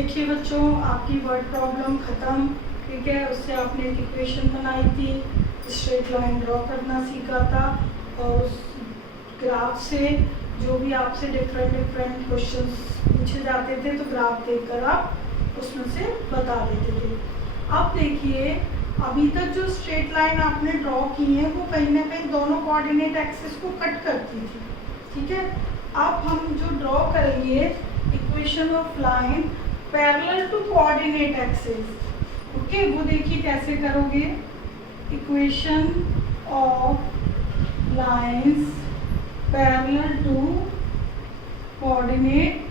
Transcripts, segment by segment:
देखिए बच्चों, आपकी वर्ड प्रॉब्लम ख़त्म। ठीक है, उससे आपने एक इक्वेशन बनाई थी, स्ट्रेट लाइन ड्रॉ करना सीखा था, और उस ग्राफ से जो भी आपसे डिफरेंट क्वेश्चंस पूछे जाते थे तो ग्राफ देखकर आप उसमें से बता देते थे। अब देखिए, अभी तक जो स्ट्रेट लाइन आपने ड्रॉ की है वो कहीं ना कहीं दोनों कोऑर्डिनेट एक्सिस को कट करती थी। ठीक है, अब हम जो ड्रॉ करेंगे equation of line parallel to coordinate axis. Okay, वो देखिए कैसे करोगे। Equation of lines parallel to coordinate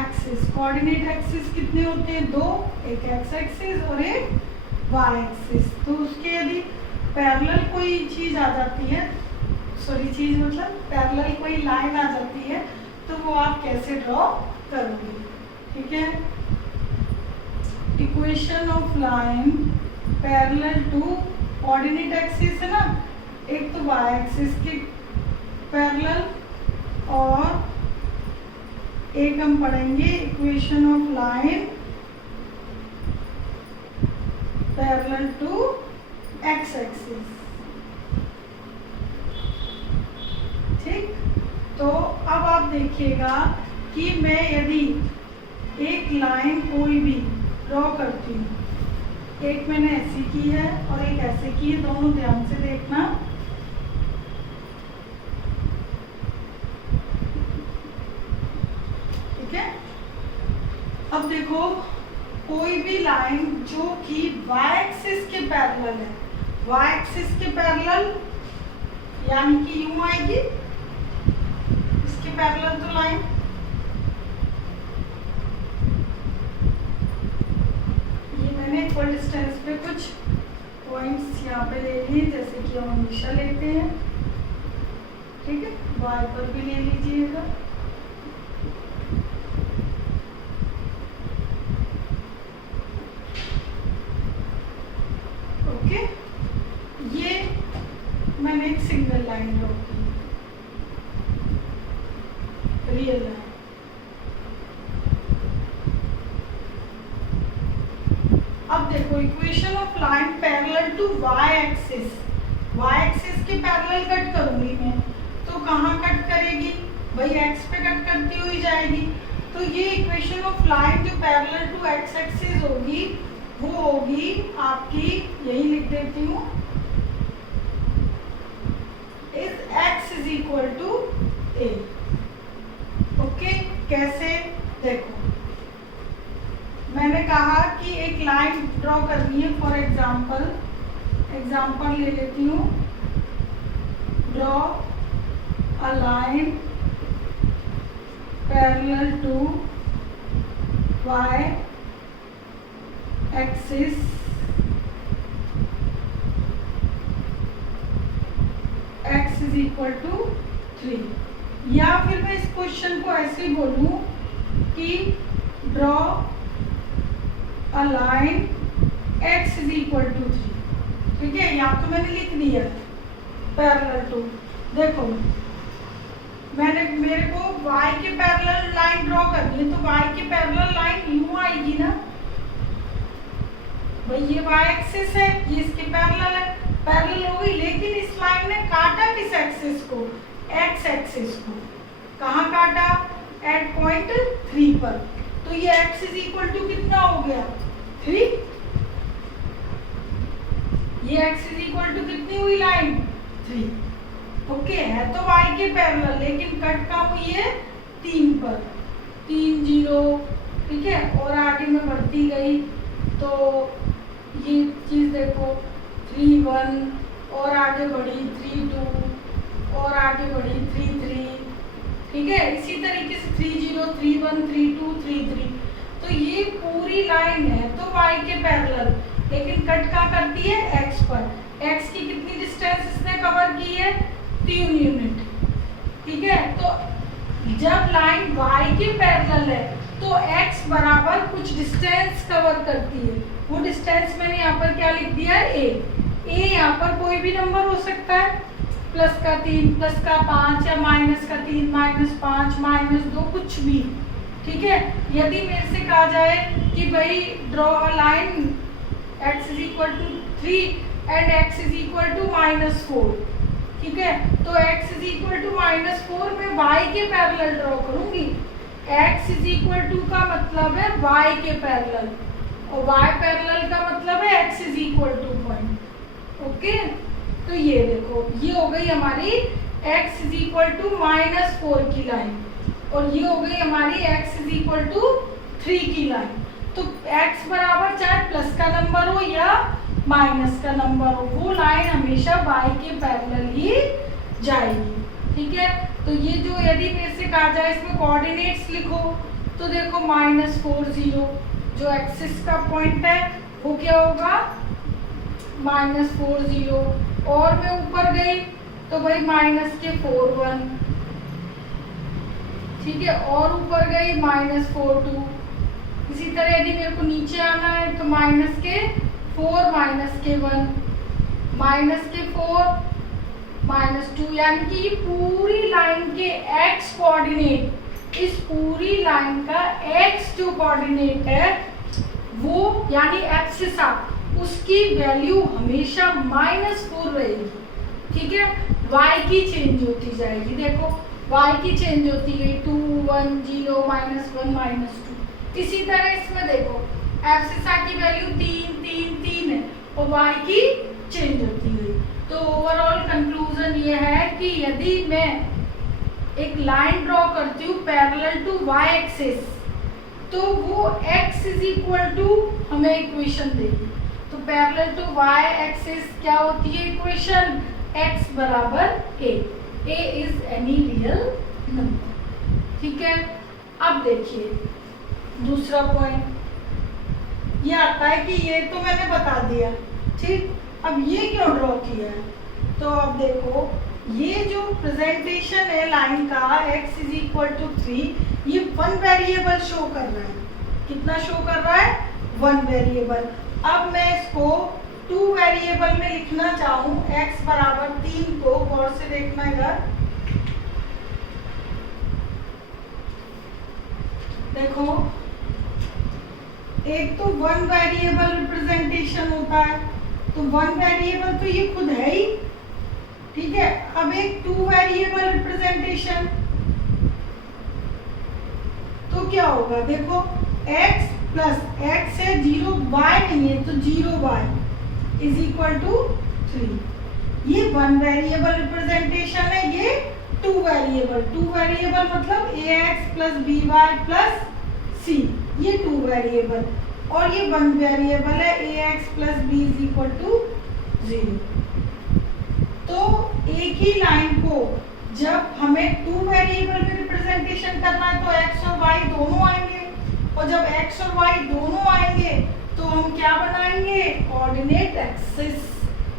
axis. Coordinate axis कितने होते हैं? दो, एक एक्स एक्सिस और एक वाई एक्सिस। तो उसके यदि पैरेलल कोई चीज आ जाती है, सॉरी चीज मतलब पैरेलल कोई लाइन आ जाती है, तो वो आप कैसे ड्रॉ करोगे। ठीक है, equation of line parallel to coordinate axis है ना, एक तो वाई एक्सिस के पैरेलल, और एक हम पढ़ेंगे equation of line parallel to x axis. ठीक, तो अब आप देखिएगा कि मैं यदि एक लाइन कोई भी ड्रॉ करती हूँ, एक मैंने ऐसी की है और एक ऐसे की है, दोनों ध्यान से देखना। ठीक है, अब देखो कोई भी लाइन जो कि y एक्सिस के पैरेलल है, y एक्सिस के पैरेलल यानी कि यूं आएगी, इसके पैरेलल तो लाइन ये मैंने इक्वल डिस्टेंस पे कुछ पॉइंट्स यहाँ पे ले लिए, जैसे कि हम हमेशा लेते हैं। ठीक है, y पर भी ले लीजिएगा। ओके, ये मैंने एक सिंगल लाइन ड्रॉ की, रियल लाइन। अब देखो equation of line parallel to y axis, y axis के पैरेलल कट करूंगी मैं, तो कहाँ कट करेगी भाई? x पे कट करती हुई जाएगी। तो ये इक्वेशन ऑफ लाइन जो पैरेलल टू x एक्सिस होगी वो होगी आपकी, यही लिख देती हूँ, is x is equal to a। Okay, कैसे? देखो मैंने कहा कि एक लाइन ड्रॉ करनी है, फॉर एग्जाम्पल ले लेती हूँ, draw a line parallel to y axis x is equal to 3, या फिर मैं इस क्वेश्चन को ऐसे ही बोलूं कि draw a line x is equal to 3। ठीक है, यहाँ तो मैंने लिख दिया पैरेलल टू। देखो मेरे को y के पैरेलल लाइन ड्रॉ करनी है, तो y के पैरेलल लाइन यूं आएगी ना भाई, ये y एक्सिस है, ये इसके पैरेलल हो गई, लेकिन इस लाइन ने काटा किस एक्सिस को? x एक्सिस को। कहाँ काटा? एट पॉइंट 3 पर। तो ये x इज इक्वल टू कितना हो गया? 3। ये x इज इक्वल टू कितनी हुई लाइन? 3। ओके, है तो y के पैरेलल, लेकिन कट कहाँ हुई है? 3 पर, 3 0। ठीक है, और आगे मैं बढ़ती गई तो ये चीज देखो 3 1, और आगे बढ़ी 3 2, और आगे बढ़ी 3 3। ठीक है, इसी तरीके से 3 0 3 1 3 2 3 3। तो ये पूरी लाइन है तो y के पैरेलल, लेकिन कट कहाँ करती है? x पर। x की कितनी डिस्टेंस इसने कवर की है? 3 यूनिट। ठीक है, तो जब लाइन y के पैरेलल है तो x बराबर कुछ डिस्टेंस कवर करती है, वो डिस्टेंस मैंने यहाँ पर क्या लिख दिया है? a यहाँ पर कोई भी नंबर हो सकता है, प्लस का 3, प्लस का 5, या माइनस का 3, -5, -2, कुछ भी। ठीक है। यदि मेरे से कहा जाए कि भाई draw a line x is equal to 3 and x is equal to -4, ठीक है, तो x इज इक्वल टू -4 मैं y के पैरेलल ड्रॉ करूंगी। x इज इक्वल टू का मतलब है y के पैरेलल, और y पैरेलल का मतलब है x is equal two point. Okay, तो ये देखो ये हो गई हमारी x इज इक्वल टू -4 की लाइन, और ये हो गई हमारी x इज इक्वल टू 3 की लाइन। तो x बराबर चाहे प्लस का नंबर हो या माइनस का नंबर हो, वो लाइन हमेशा y के पैरेलल ही जाएगी, ठीक है। तो ये जो यदि मेरे से कहा जाए इसमें कोऑर्डिनेट्स लिखो, तो देखो -4 जो एक्सिस का पॉइंट है वो क्या होगा -4, और मैं ऊपर गई तो भाई -4 ठीक है, और ऊपर गई -4 इसी तरह यदि मेरे को नीचे आना है तो -4 -4 -2, यानी कि पूरी लाइन के x कोऑर्डिनेट, इस पूरी लाइन का x जो कोऑर्डिनेट है वो यानी एब्सिसा, उसकी वैल्यू हमेशा -4 रहेगी, ठीक है। y की चेंज होती जाएगी, देखो y की चेंज होती गई 2 1 0 -1 -2। इसी तरह इसमें देखो एब्सिसा की वैल्यू 3 3 3 है और y की चेंज होती गई। तो ओवरऑल कंक्लूजन ये है कि यदि मैं एक लाइन ड्रॉ करती हूँ पैरेलल टू y एक्सिस, तो वो x इज इक्वल टू हमें इक्वेशन देगी। तो पैरेलल टू y एक्सिस क्या होती है इक्वेशन, x बराबर a is any real number, ठीक है। अब देखिए दूसरा पॉइंट ये आता है कि ये तो मैंने बता दिया, ठीक। अब ये क्यों ड्रॉ किया है, तो अब देखो ये जो प्रेजेंटेशन है लाइन का x इज इक्वल टू 3, ये 1 वेरिएबल शो कर रहा है। कितना शो कर रहा है, 1 वेरिएबल। अब मैं इसको 2 वेरिएबल में लिखना चाहूँ, x बराबर 3 को, गौर से देखना इधर, देखो एक तो 1 वेरिएबल रिप्रेजेंटेशन होता है, तो 1 वेरिएबल तो ये खुद है ही, ठीक है। अब एक 2 वेरिएबल रिप्रेजेंटेशन, तो क्या होगा, देखो x प्लस x है 0 y नहीं है तो 0y इज इक्वल टू 3। ये 1 वेरिएबल रिप्रेजेंटेशन है, ये 2 वेरिएबल मतलब ax plus by plus c, ये 2 वेरिएबल, और ये 1 वेरिएबल है ax plus b is equal to 0। तो एक ही लाइन को जब हमें 2 वेरिएबल में रिप्रेजेंटेशन करना है तो x और y दोनों आएंगे, और जब x और y दोनों आएंगे तो हम क्या बनाएंगे, कोऑर्डिनेट एक्सिस,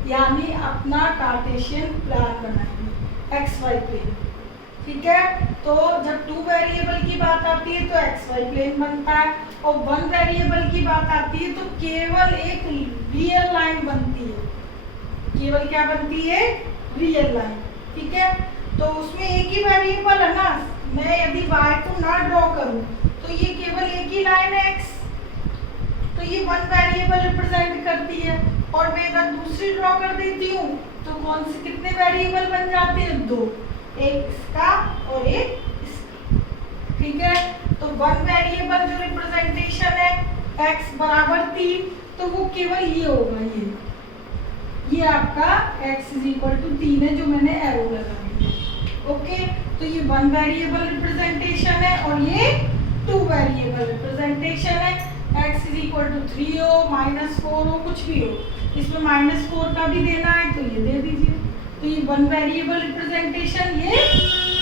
यानी अपना कार्टेशियन प्लान बनाएंगे, xy प्लेन, ठीक है। तो जब 2 वेरिएबल की बात आती है तो xy प्लेन बनता है, और 1 वेरिएबल की बात आती है तो केवल एक रियल लाइन बनती है, केवल क्या बनती है, रियल लाइन, ठीक है। तो उसमें एक ही वेरिएबल है ना, मैं यदि y को ना ड्रॉ करूं तो ये केवल एक ही लाइन है x, तो ये 1 वेरिएबल रिप्रेजेंट करती है, और मैं अगर दूसरी ड्रॉ कर देती हूँ तो कौन से कितने वेरिएबल बन जाते हैं, 2, एक इसका और एक इसका, ठीक है। तो 1 वेरिएबल जो रिप्रेजेंटेशन है x बराबर 3, तो वो केवल ये होगा, ये आपका x इज इक्वल टू 3 है जो मैंने एरो लगा दिया, ओके। तो ये 1 वेरिएबल रिप्रेजेंटेशन है और ये 2 वेरिएबल रिप्रेजेंटेशन है, x इज इक्वल टू 3 हो -4 हो कुछ भी हो, इसमें -4 का भी देना है तो ये दे दीजिए। तो ये 1 वेरिएबल रिप्रेजेंटेशन, ये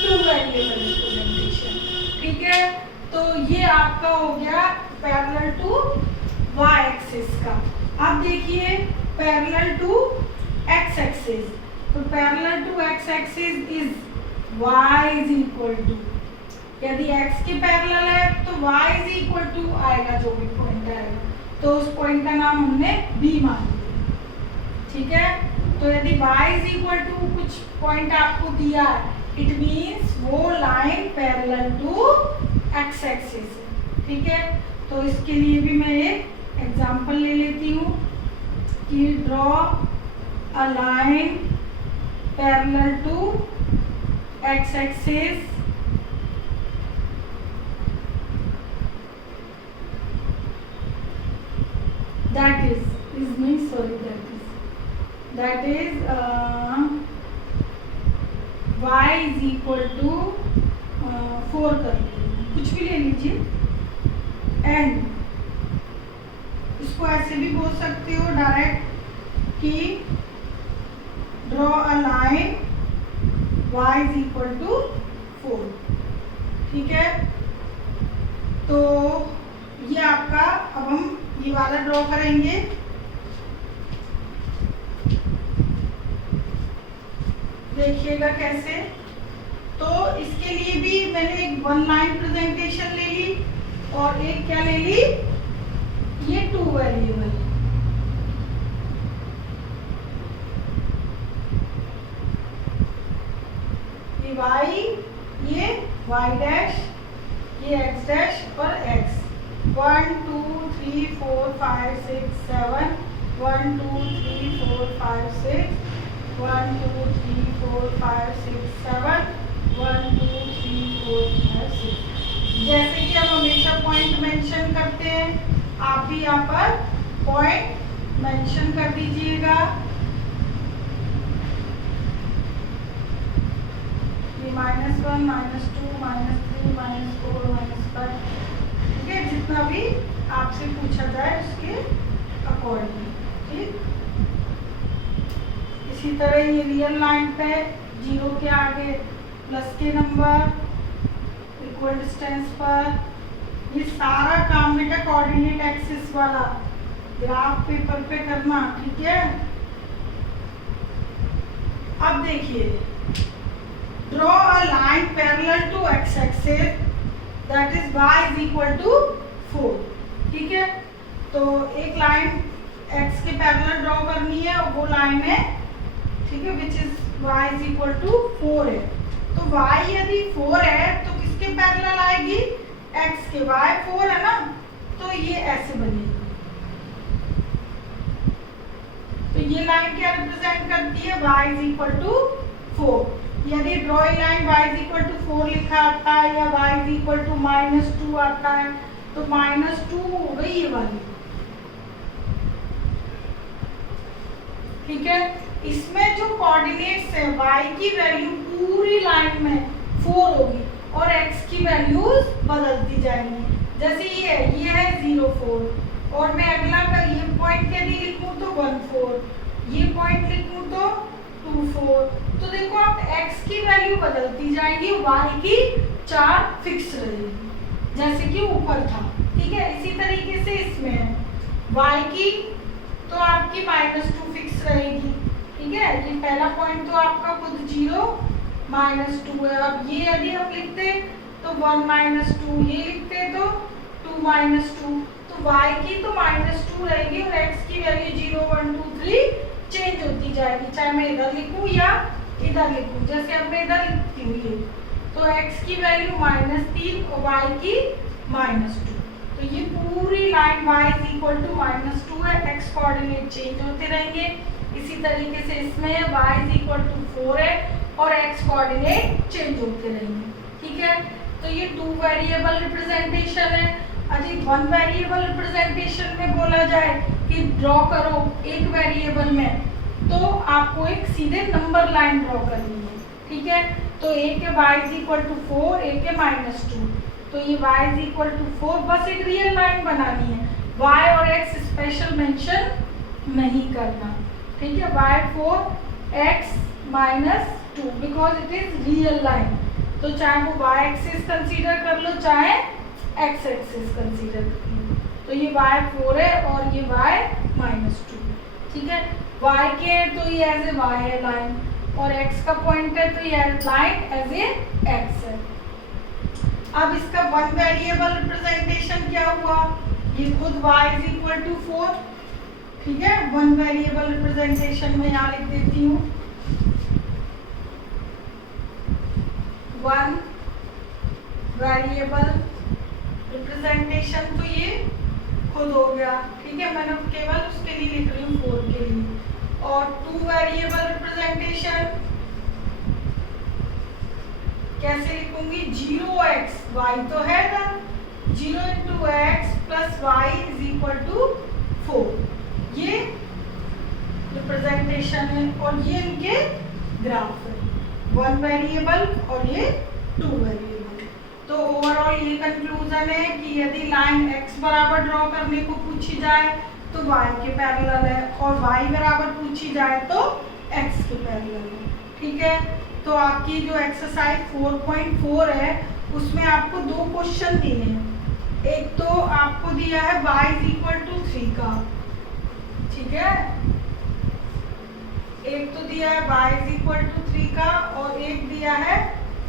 2 वेरिएबल रिप्रेजेंटेशन, ठीक है। तो ये आपका हो गया पैरेलल टू y एक्सिस का। अब देखिए पैरेलल टू x एक्सिस, तो parallel to x axis is y is equal to, यदि x के पैरेलल है तो y इज इक्वल टू आएगा, जो भी पॉइंट आएगा, तो उस पॉइंट का नाम हमने b मान लिया, ठीक है। तो यदि y इज इक्वल टू कुछ पॉइंट आपको दिया है, इट मीन्स वो line parallel to x axis है। ठीक है, तो इसके लिए भी मैं एक एग्जांपल ले लेती हूँ कि draw a line parallel to x axis that is y is equal to 4 कर लीजिए, कुछ भी ले लीजिए। एंड इसको ऐसे भी बोल सकते हो डायरेक्ट कि draw a line y is equal to 4। ठीक है, तो ये आपका, अब हम ये वाला ड्रॉ करेंगे। देखिएगा कैसे। तो इसके लिए भी मैंने एक वन लाइन प्रेजेंटेशन ले ली और एक क्या ले ली, ये टू वेरिएबल। ये y, ये y डैश, ये x डैश और x। 1 2 3 4 5 6 7 1 2 3 4 5 6 1 2 3 4 5 6 7 1 2 3 4 5 6। जैसे कि हम हमेशा पॉइंट मेंशन करते हैं, आप भी यहाँ पर पॉइंट मेंशन कर दीजिएगा। ये -1 -2 -3 -4 -5, ठीक है, जितना भी आपसे पूछा जाए उसके अकॉर्डिंग। ठीक, इसी तरह ये रियल लाइन पे 0 के आगे प्लस के नंबर, इक्वल डिस्टेंस पर, ये सारा काम बेटा कोऑर्डिनेट एक्सिस वाला ग्राफ पेपर पे करना। ठीक है, अब देखिए, draw a line parallel to x axis that is y is equal to 4। ठीक है, तो एक लाइन x के पैरेलल ड्रॉ करनी है और वो लाइन है, ठीक है, which is y is equal to 4 है। तो y यदि 4 है तो किसके पैरेलल आएगी, x के। y 4 है ना, तो ये ऐसे बनेगी। तो ये लाइन क्या रिप्रेजेंट करती है, y is equal to 4। यदि drawing line y is equal to 4 लिखा आता है या y is equal to -2 आता है, तो -2 हो गई ये वाली। ठीक है, इसमें जो कोऑर्डिनेट्स है y की वैल्यू पूरी लाइन में 4 होगी और x की वैल्यूज बदलती जाएंगी। जैसे ये है 0 4 और मैं अगला का ये पॉइंट यदि लिखूं तो 1 4, ये पॉइंट लिखूं तो 2 4। तो देखो आप x की वैल्यू बदलती जाएगी, y की 4 फिक्स रहेगी जैसे कि ऊपर था। ठीक है, इसी तरीके से इसमें है y की तो आपकी -2 फिक्स रहेगी। ठीक है, ये पहला पॉइंट तो आपका खुद 0 -2 है। अब ये यदि हम लिखते तो 1 -2, ये लिखते तो 2 -2, तो y की तो -2 रहेगी और x की वैल्यू 0 1 2 3 चेंज होती जाएगी, चाहे मैं इधर लिखूं या इधर लिखूं। जैसे अब मैं इधर लिखती हूँ ये, तो x की वैल्यू -3 और y की -2। तो ये पूरी line y is equal to -2 है, x कोऑर्डिनेट चेंज होते रहेंगे। इसी तरीके से इसमें y is equal to 4 है और x कोऑर्डिनेट चेंज होते रहेंगे। ठीक है, तो ये 2 वेरिएबल रिप्रेजेंटेशन है। यदि 1 वेरिएबल रिप्रेजेंटेशन में बोला जाए कि ड्रॉ करो एक वेरिएबल में, तो आपको एक सीधे नंबर लाइन ड्रॉ करनी है। ठीक है, तो एक है y is equal to 4, एक है -2, तो ये y is equal to 4, बस एक रियल लाइन बनानी है, y और x स्पेशल मेंशन नहीं करना। ठीक है, y 4 x -2 because it is real line, तो चाहे वो y एक्सिस कंसीडर कर लो चाहे x एक्सिस कंसीडर कर लो। तो ये y 4 है और ये y -2। ठीक है, y के है तो ये एज ए y है लाइन और x का पॉइंट है तो ये लाइन एज ए x है। अब इसका 1 वेरिएबल रिप्रेजेंटेशन क्या हुआ, ये खुद y is equal to 4। ठीक है, 1 वेरिएबल रिप्रेजेंटेशन में यहाँ लिख देती हूँ 1 वेरिएबल रिप्रेजेंटेशन तो ये खुद हो गया, ठीक है। मैंने केवल उसके लिए लिख रही हूँ 4 के लिए। और 2 वेरिएबल रिप्रेजेंटेशन कैसे लिखूंगी? 0x, y तो है ना, 0 into x plus y is equal to 4, ये रिप्रेजेंटेशन है और ये इनके ग्राफ है, 1 वेरिएबल और ये 2 वेरिएबल। तो ओवरऑल ये कंक्लूजन है कि यदि लाइन x बराबर ड्रॉ करने को पूछी जाए तो y के पैरेलल है, और y बराबर पूछी जाए तो x के पैरेलल है, ठीक है। तो आपकी जो एक्सरसाइज 4.4 है उसमें आपको 2 क्वेश्चन दिए हैं। एक तो आपको दिया है y is equal to 3 का, ठीक है, एक तो दिया है y is equal to 3 का, और एक दिया है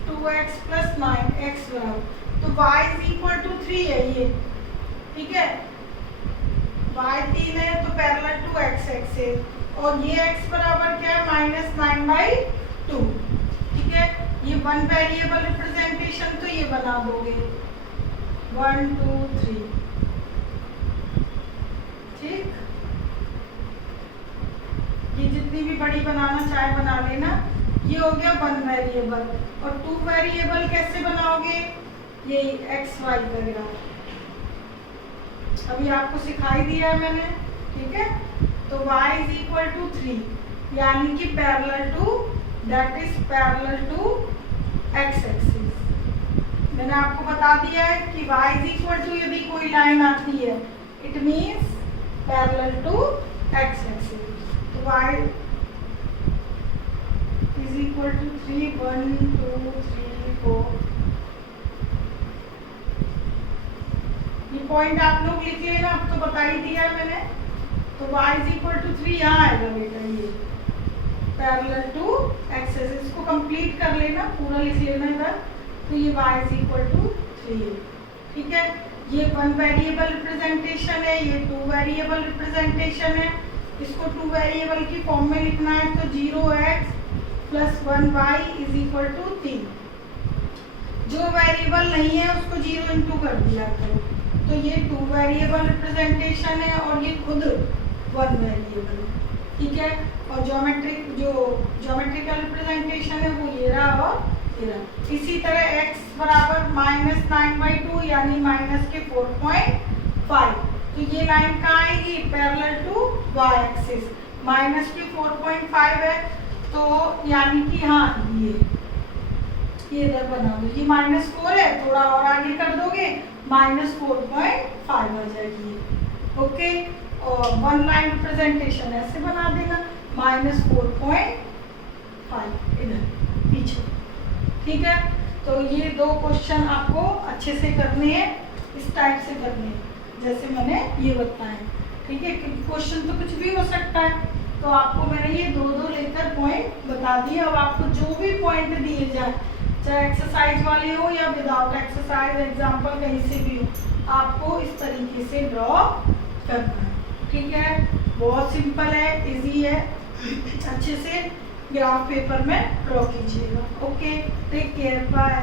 2x plus 9x बराबर, तो y is equal to 3 है ये, ठीक है, y 3 है तो पैरेलल टू x है, और ये x बराबर क्या है? -9/2, ठीक है। ये 1 वेरिएबल रिप्रेजेंटेशन तो ये बना दोगे 1 2 3, ठीक। ये जितनी भी बड़ी बनाना चाहे बना लेना। ये हो गया 1 वेरिएबल। और 2 वेरिएबल कैसे बनाओगे? ये एक्स वाई का ग्राफ अभी आपको सिखाई दिया है मैंने, ठीक है। तो y is equal to 3 यानी कि parallel to, that is parallel to x axis. मैंने आपको बता दिया है कि y is equal to यदि कोई लाइन आती है it means parallel to x axis. तो y is equal to 3 1 2 3 4। ये पॉइंट आप लोग लिख लेना, अब तो बता ही दिया है मैंने। तो y is equal to 3 यहाँ आएगा बेटा, ये पैरेलल टू एक्सिस। इसको कंप्लीट कर लेना, पूरा लिख लेना इधर। तो ये y is equal to 3 है, ठीक है। ये 1 वेरिएबल रिप्रेजेंटेशन है, ये 2 वेरिएबल रिप्रेजेंटेशन है। इसको 2 वेरिएबल की फॉर्म में लिखना है तो 0x plus 1y is equal to 3। जो वेरिएबल नहीं है उसको 0 इंटू कर दिया करो। तो ये 2 वेरिएबल रिप्रेजेंटेशन है और ये खुद 1 वेरिएबल, ठीक है। और ज्योमेट्रिकल रिप्रेजेंटेशन है वो ये रहा और ये रहा। इसी तरह x बराबर -9/2 यानी माइनस के 4.5। तो ये लाइन कहाँ आएगी? Parallel to y axis. Minus के 4.5 है तो यानी कि हाँ ये इधर बना दो। ये -4 है, थोड़ा और आगे कर दोगे -4.5 आ जाएगी, ओके। और 1 लाइन रिप्रेजेंटेशन ऐसे बना देना -4.5 इधर पीछे, ठीक है। तो ये 2 क्वेश्चन आपको अच्छे से करने हैं, इस टाइप से करने हैं जैसे मैंने ये बताया, ठीक है। क्वेश्चन तो कुछ भी हो सकता है, तो आपको मैंने ये 2 लेकर पॉइंट बता दिए। अब आपको जो भी पॉइंट दिए जाए, चाहे एक्सरसाइज वाले हो या विदाउट एक्सरसाइज एग्जाम्पल कहीं से भी हो, आपको इस तरीके से ड्रॉ करना है, ठीक है। बहुत सिंपल है, इजी है, अच्छे से ग्राफ पेपर में ड्रॉ कीजिएगा। Okay, take care, bye.